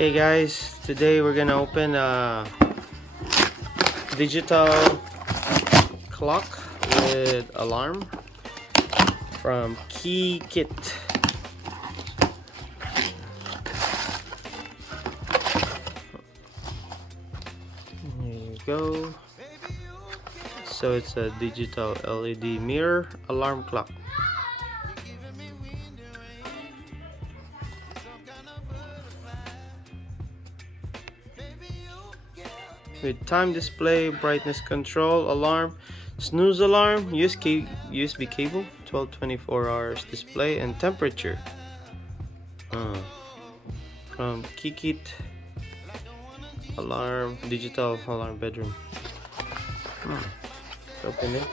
Okay guys, today we're gonna open a digital clock with alarm from Keekit. Here you go. So it's a digital LED mirror alarm clock. With time display, brightness control, alarm, snooze alarm, USB cable, 12-24 hours display, and temperature. From Keekit alarm, digital alarm bedroom. Open it.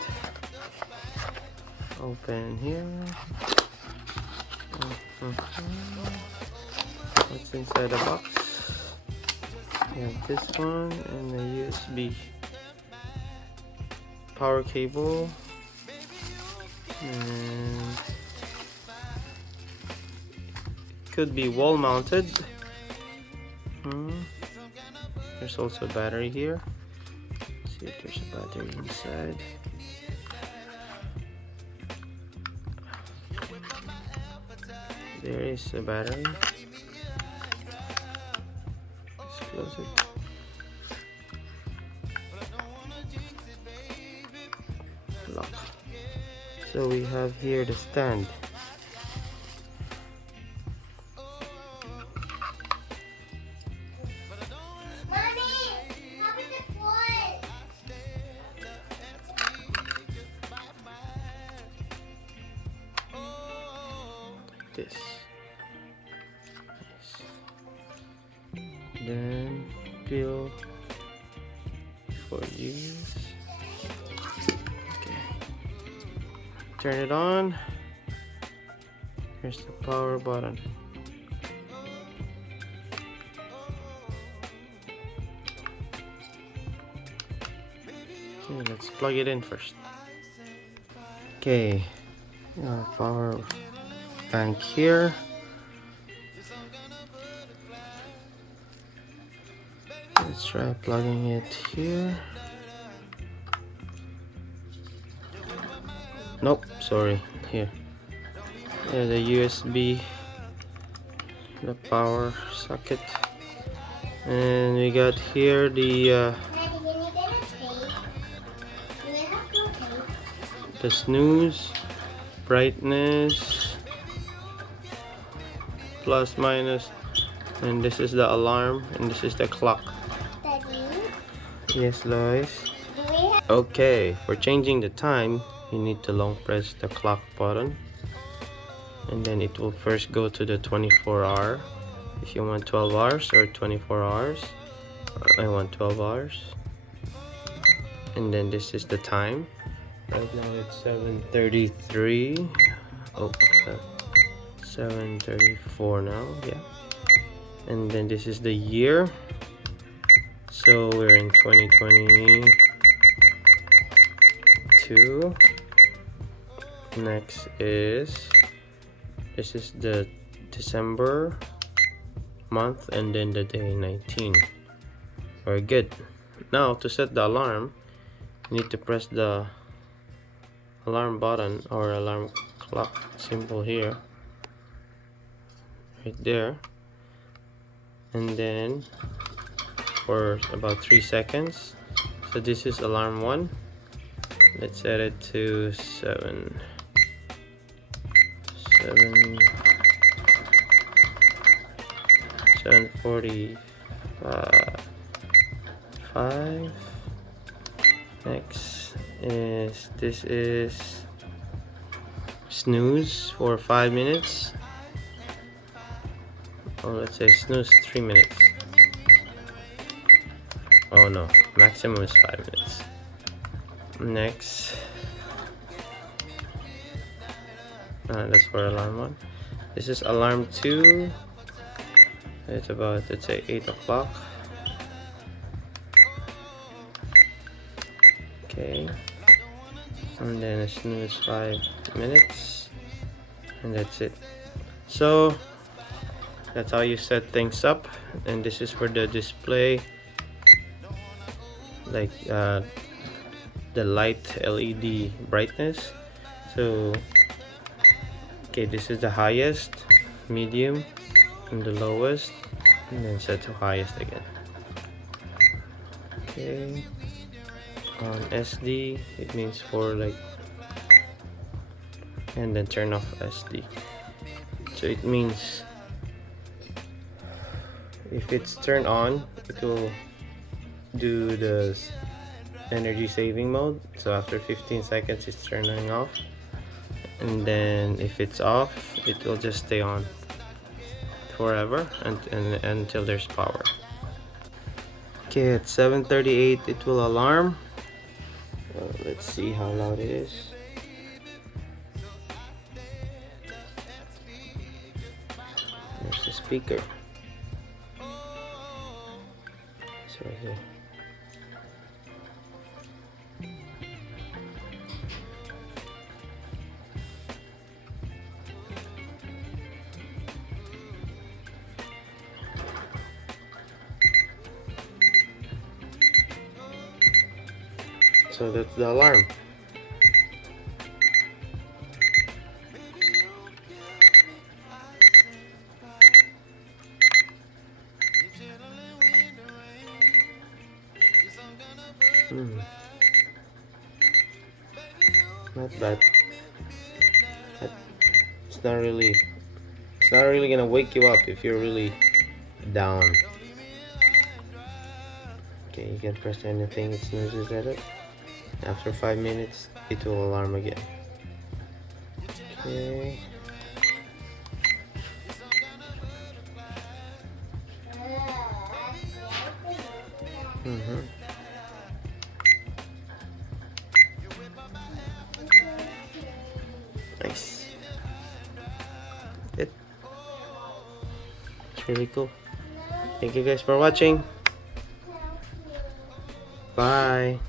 Open here. What's inside the box? We have this one and the USB power cable, and it could be wall mounted. There's also a battery here. Let's see if there's a battery inside. There is a battery. Let's close it. Lock. So we have here the stand. This. Nice. Then peel for use. Okay. Turn it on. Here's the power button. Okay, let's plug it in first. Okay, our power bank here. Let's try plugging it here. Nope, sorry, here. Yeah, the USB, the power socket, and we got here the snooze, brightness, plus minus, and this is the alarm, and this is the clock. Daddy? Yes, Lois. Okay, for changing the time, you need to long press the clock button, and then it will first go to the 24-hour. If you want 12 hours or 24 hours, I want 12 hours. And then this is the time. Right now it's 7:33. Oh, 7:34 now, yeah. And then this is the year. So we're in 2022. Next is, this is the December month, and then the day 19. Very good. Now to set the alarm, you need to press the alarm button or alarm clock symbol here, right there, and then for about 3 seconds. So this is alarm 1. Let's set it to 7:45. Next is, this is snooze for 5 minutes. Or let's say snooze 3 minutes. Oh no, maximum is 5 minutes. Next, that's for alarm 1. This is alarm 2. It's about, let's say, 8 o'clock. Okay, and then a snooze 5 minutes, and that's it. So That's how you set things up. And this is for the display, like the light LED brightness. So okay, this is the highest, medium, and the lowest, and then set to highest again. Okay, on SD it means for like, and then turn off SD. So it means if it's turned on, it will do the energy saving mode. So after 15 seconds it's turning off, and then if it's off, it will just stay on forever and until there's power. Okay, at 7:38 it will alarm. Let's see how loud it is. There's the speaker. It's right here. So that's the alarm. Not bad. But it's not really gonna wake you up if you're really down. Okay, you can press anything, it snoozes at it. After 5 minutes, it will alarm again. Okay. Nice. It's really cool. Thank you guys for watching. Bye.